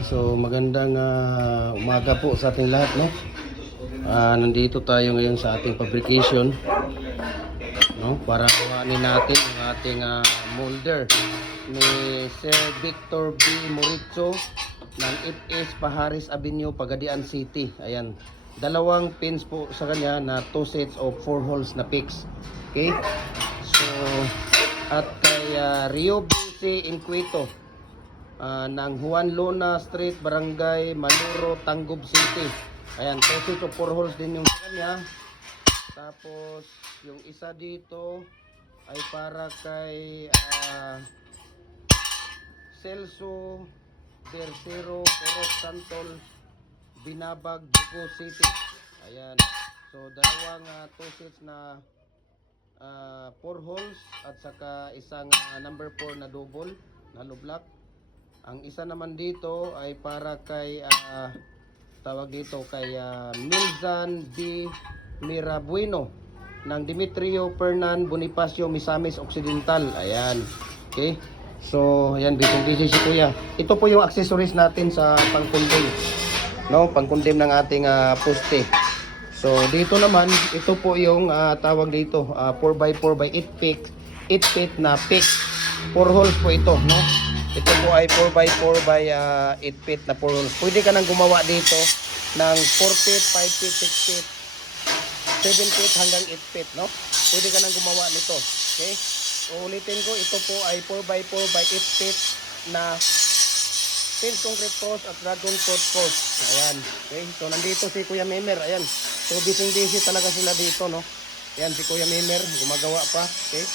So magandang umaga po sa ating lahat, no? Nandito tayo ngayon sa ating fabrication, no? Para kuhanin natin ang ating molder ni Sir Victor B. Moritzo ng FS Paharis Avenue, Pagadian City. Ayan, dalawang pins po sa kanya na 2 sets of 4 holes na picks. Okay, so at kay Rio BC Inquito ng Juan Luna Street, Barangay Maluro, Tangub City. Ayan, 2 sets of 4 holes din yung sa kanya. Tapos yung isa dito ay para kay Celso Bercero, Porok Santol, Binabag, Bugo City. Ayan, so dalawang 2 sets na 4 holes at saka isang number 4 na double na hollow block. Ang isa naman dito ay para kay tawag dito kay Milzan B. Mirabueno ng Demetrio Fernan Bonifacio, Misamis Occidental. Ayan. Okay. So, ayan, busy si Kuya. Ito po yung accessories natin sa pangkundim. No, pangkundim ng ating poste. So, dito naman, ito po yung tawag dito, 4x4 by 8 feet, 8 feet na pick. 4 holes po ito, no? Ito po ay 4x4 by 8 feet na 4 holes. Pwede ka nang gumawa dito ng 4 feet, 5 feet, 6 feet, 7 feet hanggang 8 feet, no? Pwede ka nang gumawa nito. Okay? Uulitin ko, ito po ay 4x4 by 8 feet na pin concrete post at dragon coat post. Ayan. Okay? So, nandito si Kuya Memer. Ayan. So, busy talaga sila dito, no? Ayan, si Kuya Memer, gumagawa pa. Okay?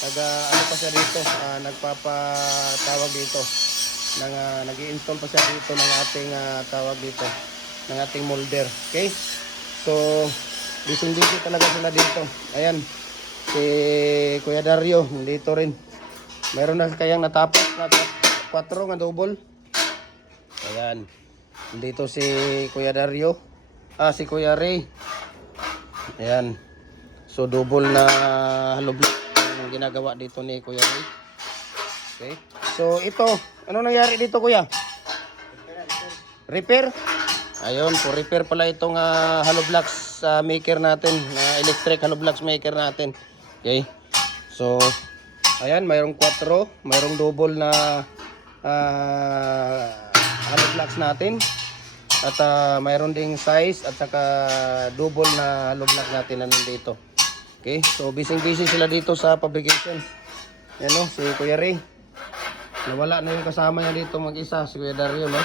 Ano pa siya dito, nagpapatawag dito, nag-i-install pa siya dito ng ating tawag dito, ng ating molder. Okay? So, busy talaga sila dito. Ayan, si Kuya Dario, dito rin. Mayroon na kayang natapos na 4 nga double. Ayan, dito si Kuya Dario, si Kuya Ray. Ayan, so double na hollow block ginagawa dito ni Kuya Ray. Okay. So ito, ano nangyari dito Kuya? Repair? Ayun, po repair pala itong hollow blocks maker natin, electric hollow blocks maker natin. Okay. So ayan, mayroong 4, mayroong double na hollow blocks natin. At mayroon ding size at saka double na hollow block natin na nandito. Okay, so busy sila dito sa fabrication. Yan no, si Kuya Ray. Nawala na yung kasama niya dito mag-isa, si Kuya Dario, no?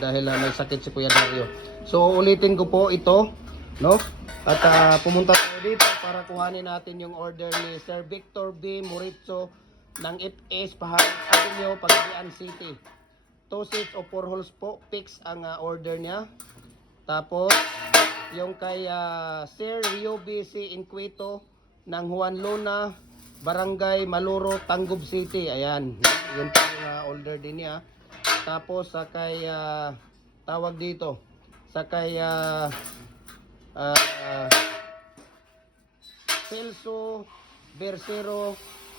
Dahil may sakit si Kuya Dario. So ulitin ko po ito, no? At pumunta tayo dito para kuhanin natin yung order ni Sir Victor B. Moritzo ng FS Paharis Avenue, Pagadian City. 2 sets of 4 holes po, fix ang order niya. Tapos yung kay Sir Rio BC Inquito ng Juan Luna, Barangay Maluro, Tangub City. Ayan, yun po yung order din niya. Tapos sa kay tawag dito, sa kay Celso Bercero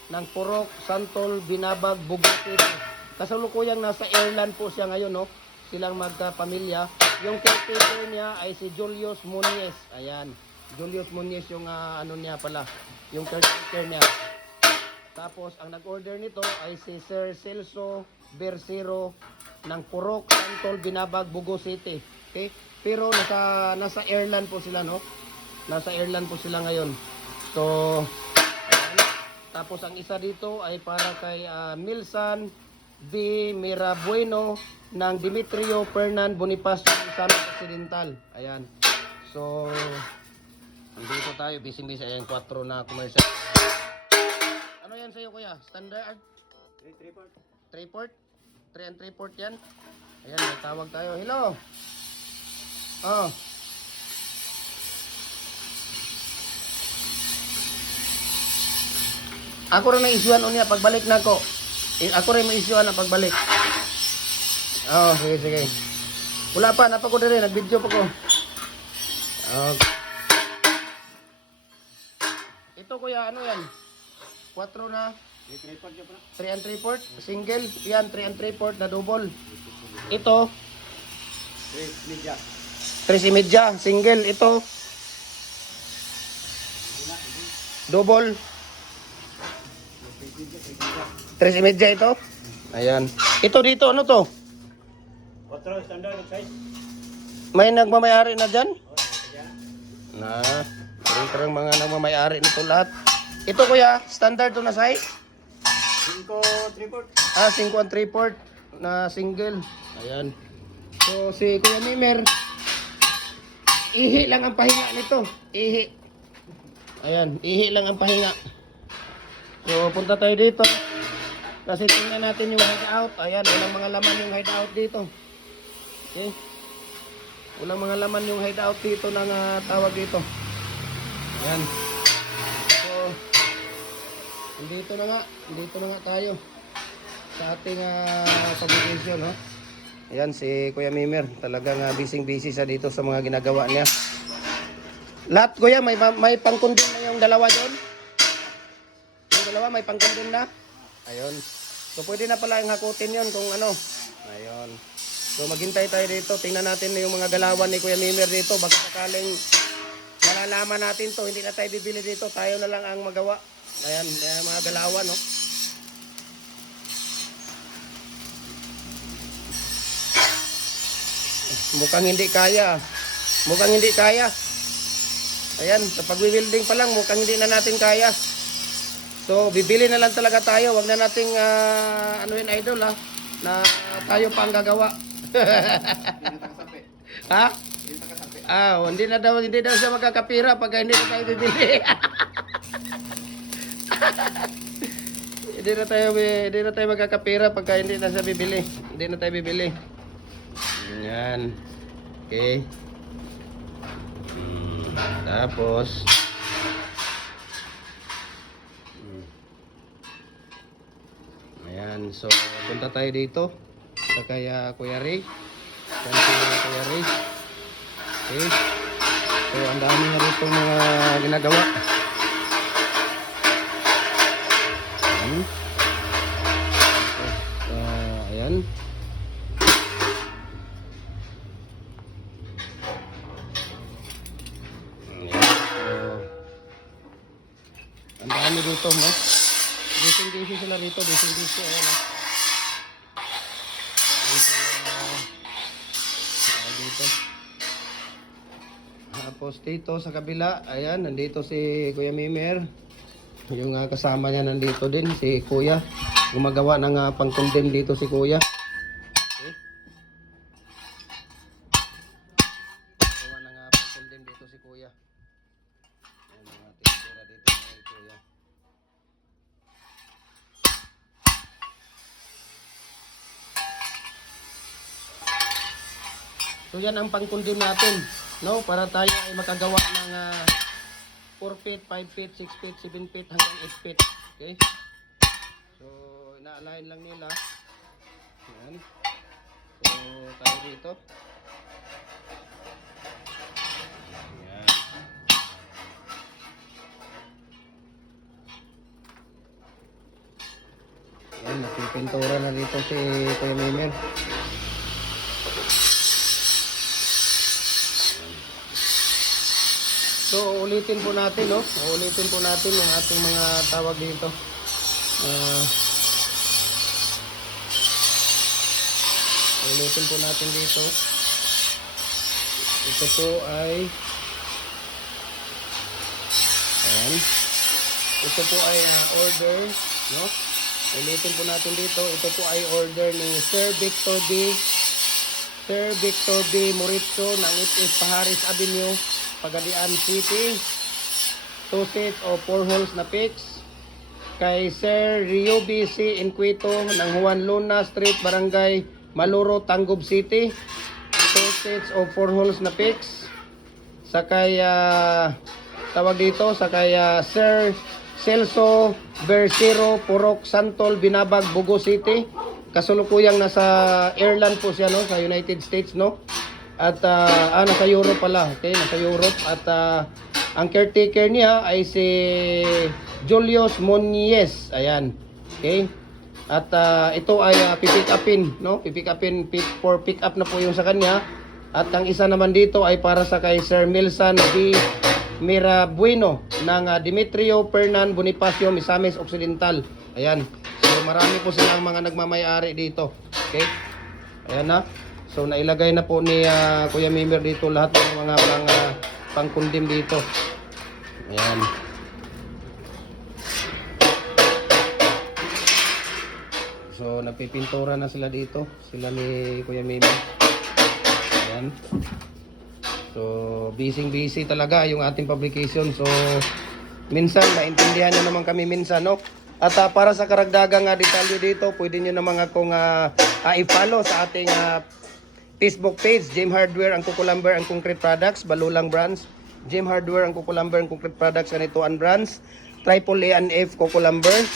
ng Porok Santol, Binabag, Bugo City. Kasalukuyang nasa Ireland po siya ngayon, no? Silang magkapamilya. Yung caretaker niya ay si Julius Muniz. Ayan, Julius Muniz yung ano niya pala, yung caretaker niya. Tapos ang nag-order nito ay si Sir Celso Bercero ng Porok Santol, Binabag, Bugo City. Okay? Pero nasa Ireland po sila, no? Nasa Ireland po sila ngayon. So ayan. Tapos ang isa dito ay para kay Milzan B. Mirabueno ng Demetrio Fernan Bonifacio, Misamis Occidental. Ayan. So nandito tayo, busy. Ayan, 4 na commercial. Ano yan sa'yo Kuya? Standard? 3/4? 3 and 3/4 yan? Ayan, may tawag tayo. Hello? Oh. Ako rin may isyuan unya pagbalik na ko. Ako rin may isyuan na pagbalik. Oh, sige. Wala pa, napako din, nag-video pa ko. Ito Kuya, ano yan? 4 na 3 and 3/4 single, yan 3 and 3/4 na double. Ito Media. 3.5, single. Ito, double. 3.5 ito. Ayan. Ito dito, ano to? Otro standard size. May nagmamayari na dyan? Oh, yan. Na, parang mga nagmamayari nito lahat. Ito kuya, standard to na size? 5 3/4. 5 and 3/4 na single. Ayan. So si Kuya Mimer, ihi lang ang pahinga nito. Ihi. Ayan, ihi lang ang pahinga. So punta tayo dito. Kasi tingnan natin yung hideout. Ayan, walang mga laman yung hideout dito. Okay. Walang mga laman yung hideout dito ng tawag dito. Ayan. So, dito na nga tayo sa ating publication, no? Ayan, si Kuya Mimer, talagang busy siya dito sa mga ginagawa niya. Lahat, Kuya, may pangkundin na yung dalawa doon? Yung dalawa, may pangkundin na? Ayun. So, pwede na pala yung hakutin yun kung ano. Ayun. So, maghintay tayo dito. Tingnan natin yung mga galawan ni Kuya Mimer dito. Baka sakaling malalaman natin to, hindi na tayo bibili dito. Tayo na lang ang magawa. Ayan, mga galawan, no? Mukhang hindi kaya. Mukhang hindi kaya. Ayan, sa pag-wielding pa lang, mukhang hindi na natin kaya. So, bibili na lang talaga tayo. Wag na nating, anuin idol, ha? Na tayo pa ang gagawa. Ha? Hindi daw siya magkakapira pag hindi na tayo bibili. Hindi na tayo magkakapira pag hindi na siya bibili. Hindi na tayo bibili. Yan. Okay. Tapos ayan, so punta tayo dito sa kaya Kuya Ray. Kuya Ray. Okay. So ang dami na dito mga ginagawa. Ayan. Ang dami dito, no? Busy sila rito, busy. Ayan, no? Dito. Tapos dito sa kabila, ayan, nandito si Kuya Mimer. Yung kasama niya nandito din, si Kuya. Gumagawa ng pangkondem dito si Kuya. Okay. Gumagawa ng pangkondem dito si Kuya. Ayan, mga tira dito si Kuya. So yan ang pangkondem natin, no? Para tayo ay makagawa ng 4 feet, 5 feet, 6 feet, 7 feet hanggang 8 feet. Okay? So ina-align lang nila. Yan. So tayo dito. Yan. Yan, nakipintura na dito si Kuya Mimer. So ulitin po natin, no? Ulitin po natin yung ating mga tawag dito. Ulitin po natin dito. Ito po ay ayan. Ito po ay order, no? Ulitin po natin dito. Ito po ay order ni Sir Victor B. Moritzo ng It Paharis Avenue, Pagadian City. 2 sets o 4 holes na picks. Kay Sir Rio BC Inquito ng Juan Luna Street, Barangay Maluro, Tangub City. 2 sets o 4 holes na picks. Sa kaya tawag dito, sa kaya Sir Celso Versiro, Purok Santol, Binabag, Bugo City. Kasulukuyang nasa Ireland po siya, no, sa United States, no. At nasa Europe pala, okay, nasa Europe. At ang caretaker niya ay si Julius Monies. Ayan. Okay? At ito ay pipick upin, no? Pipick upin for pick up na po yung sa kanya. At ang isa naman dito ay para sa kay Sir Milsan D. Mirabueno ng Demetrio Fernan Bonifacio, Misamis Occidental. Ayan. So marami po silang mga nagmamay-ari dito. Okay? Ayan na. So nailagay na po ni Kuya Mimir dito lahat ng mga pangkundim dito. Ayan. So nagpipintura na sila dito. Sila ni Kuya Mimir. Ayan. So busy talaga yung ating publication. So minsan naintindihan nyo naman kami minsan, no? At para sa karagdagang detalye dito, pwede nyo naman akong i-follow sa ating Facebook page, Gem Hardware, ang Kukulamber, ang Concrete Products, Balulang Brands, Gem Hardware, ang Kukulamber, ang Concrete Products, Ganituan Brands, Triple A and F Kukulamber,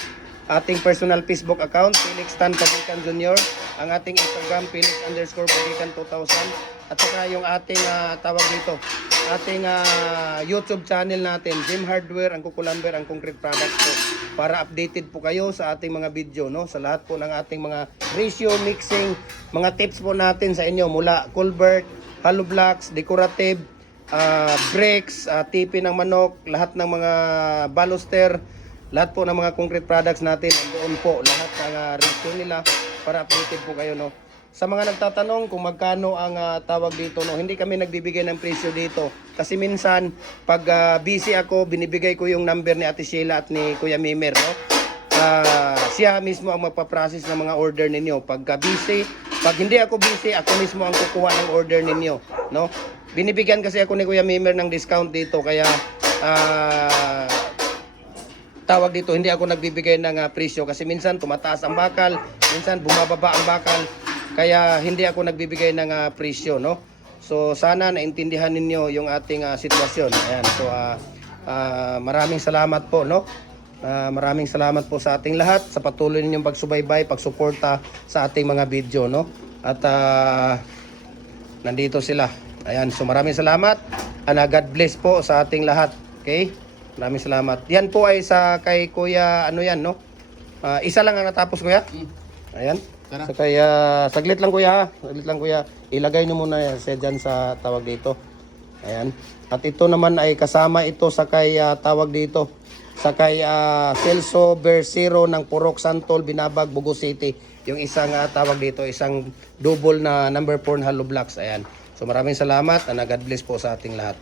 ating personal Facebook account, Felix Tan Pagikan Jr., ang ating Instagram, Felix_Pagikan 2000, at saka yung ating tawag dito, ating YouTube channel natin, Gem Hardware, ang Kukulamber, ang Concrete Products po, para updated po kayo sa ating mga video, no? Sa lahat po ng ating mga ratio, mixing, mga tips po natin sa inyo mula culvert, hollow blocks, decorative, brakes, tipi ng manok, lahat ng mga baluster, lahat po ng mga concrete products natin, doon po lahat ng ratio nila para updated po kayo, no? Sa mga nagtatanong kung magkano ang tawag dito, no, hindi kami nagbibigay ng presyo dito. Kasi minsan, pag busy ako, binibigay ko yung number ni Ate Sheila at ni Kuya Mimer, no? Siya mismo ang magpa-process ng mga order ninyo. Pagka busy, pag hindi ako busy, ako mismo ang kukuha ng order ninyo, no? Binibigyan kasi ako ni Kuya Mimer ng discount dito, kaya tawag dito, hindi ako nagbibigay ng presyo kasi minsan tumataas ang bakal, minsan bumababa ang bakal. Kaya hindi ako nagbibigay ng presyo, no? So sana naintindihan ninyo yung ating sitwasyon. Ayan. So maraming salamat po, no? Maraming salamat po sa ating lahat sa patuloy ninyong pagsubaybay, pagsuporta sa ating mga video, no? At nandito sila. Ayan. So maraming salamat. And God bless po sa ating lahat. Okay? Maraming salamat. Yan po ay sa kay Kuya ano yan, no? Isa lang ang natapos, Kuya. Ayan. So kaya saglit lang kuya ha. Saglit lang kuya. Ilagay niyo muna siya dyan sa tawag dito. Ayan. At ito naman ay kasama ito sa kay tawag dito. Sa kay Celso Bersero ng Purok Santol, Binabag, Bugo City. Yung isang tawag dito, isang double na number 4 hollow blocks. Ayan. So maraming salamat and God bless po sa ating lahat.